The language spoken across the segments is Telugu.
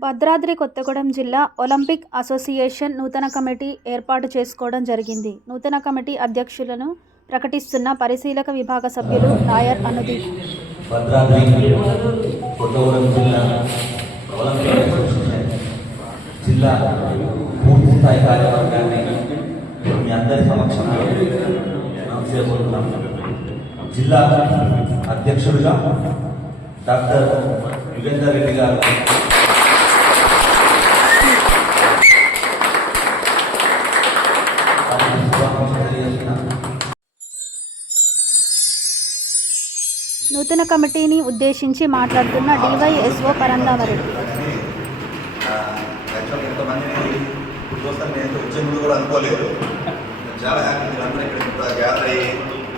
భద్రాద్రి కొత్తగూడెం జిల్లా ఒలింపిక్ అసోసియేషన్ నూతన కమిటీ ఏర్పాటు చేసుకోవడం జరిగింది. నూతన కమిటీ అధ్యక్షులను ప్రకటిస్తున్న పరిశీలక విభాగ సభ్యులు లాయర్ అనుది భద్రాద్రి కొత్తగూడెం జిల్లా ఒలింపిక్ అసోసియేషన్ జిల్లా పూర్తి స్థాయి కార్యవర్గాన్ని మీ అందరి సమక్షంలో జిల్లా అధ్యక్షుడిగా డాక్టర్ యుగేందర్ రెడ్డి గారు నూతన కమిటీని ఉద్దేశించి మాట్లాడుతున్న డివైఎస్ఓ పరందామరెడ్డి. చాలా హ్యాపీ మీరందరూ ఇక్కడ ఇంత గ్యాదర్ అయ్యి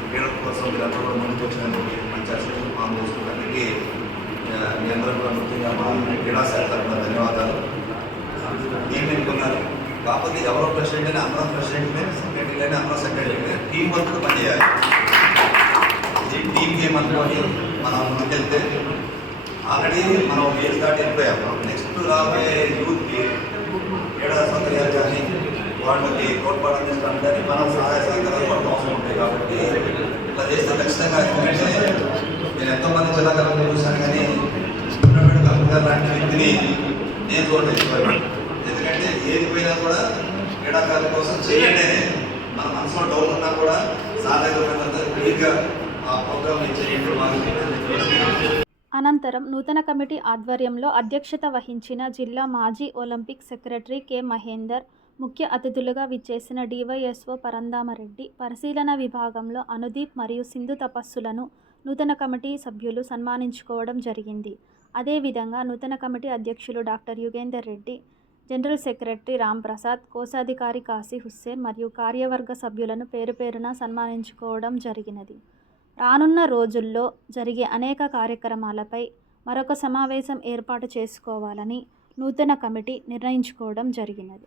క్రీడల కోసం మీరందరూ కూడా ముందుకు వచ్చినందుకు మంచి అసలు పాము చేసుకోవడానికి మీ అందరూ కూడా ముఖ్యంగా మా క్రీడా శాఖ తరఫున ధన్యవాదాలు. ఈ కాకపోతే ఎవరో ప్రెసిడెంట్ అయినా అందరం ప్రెసిడెంట్నే సెక్రటరీ అయినా అందరం సెక్రటరీ టీం వర్క్ పనిచేయాలి. ఇది టీం గేమ్ అనుకోని మనం ముందుకెళ్తే ఆల్రెడీ మనం ఏజ్ దాటి వెళ్ళిపోయాం నెక్స్ట్ రాబోయే యూత్కి క్రీడా సౌకర్యాలు కానీ వాళ్ళకి తోడ్పాటు అందించడానికి కానీ మనం సహాయ సహకారాలు వాళ్ళకి అవసరం ఉంటాయి కాబట్టి ఇట్లా చేస్తే ఖచ్చితంగా ఎందుకంటే నేను ఎంతోమంది చిన్నకాలంలో చూశాను కానీ ఉన్నటువంటి కల్పగారు లాంటి వ్యక్తిని నేను చూడలేదు. ఎందుకంటే ఏది పోయినా కూడా క్రీడాకారుల కోసం చేయండి అనేది మన మనసులో డౌన్ ఉన్నా కూడా సార్ దగ్గర ఆ ప్రోగ్రామ్ చేయండి అనంతరం నూతన కమిటీ ఆధ్వర్యంలో అధ్యక్షత వహించిన జిల్లా మాజీ ఒలింపిక్ సెక్రటరీ కె మహేందర్ ముఖ్య అతిథులుగా విచ్చేసిన డివైఎస్ఓ పరందామరెడ్డి పరిశీలన విభాగంలో అనుదీప్ మరియు సింధు తపస్సులను నూతన కమిటీ సభ్యులు సన్మానించుకోవడం జరిగింది. అదేవిధంగా నూతన కమిటీ అధ్యక్షులు doctor Yugender Reddy general secretary Ramprasad కోశాధికారి కాశీ హుస్సేన్ మరియు కార్యవర్గ సభ్యులను పేరు పేరున సన్మానించుకోవడం జరిగినది. రానున్న రోజుల్లో జరిగే అనేక కార్యక్రమాలపై మరొక సమావేశం ఏర్పాటు చేసుకోవాలని నూతన కమిటీ నిర్ణయించుకోవడం జరిగినది.